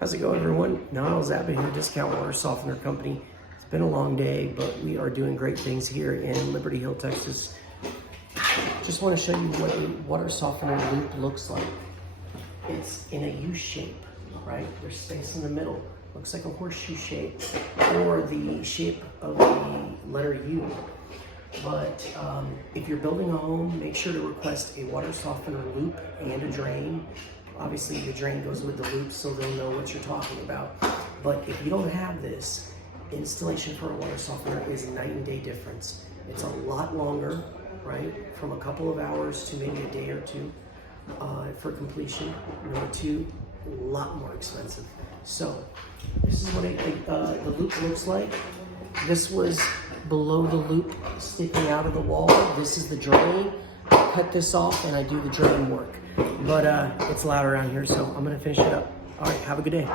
How's it going, everyone? Niles Abbott here, Discount Water Softener Company. It's been a long day, but we are doing great things here in Liberty Hill, Texas. Just want to show you what a water softener loop looks like. It's in a U shape, right? There's space in the middle. Looks like a horseshoe shape or the shape of the letter U. But if you're building a home, make sure to request a water softener loop and a drain. Obviously, the drain goes with the loop, so they'll know what you're talking about. But if you don't have this, installation for a water softener is a night and day difference. It's a lot longer, right? From a couple of hours to maybe a day or two for completion. Number two, a lot more expensive. So this is what the loop looks like. This was below the loop sticking out of the wall. This is the drain. I cut this off and I do the drain work. But it's loud around here, so I'm gonna finish it up. All right, have a good day.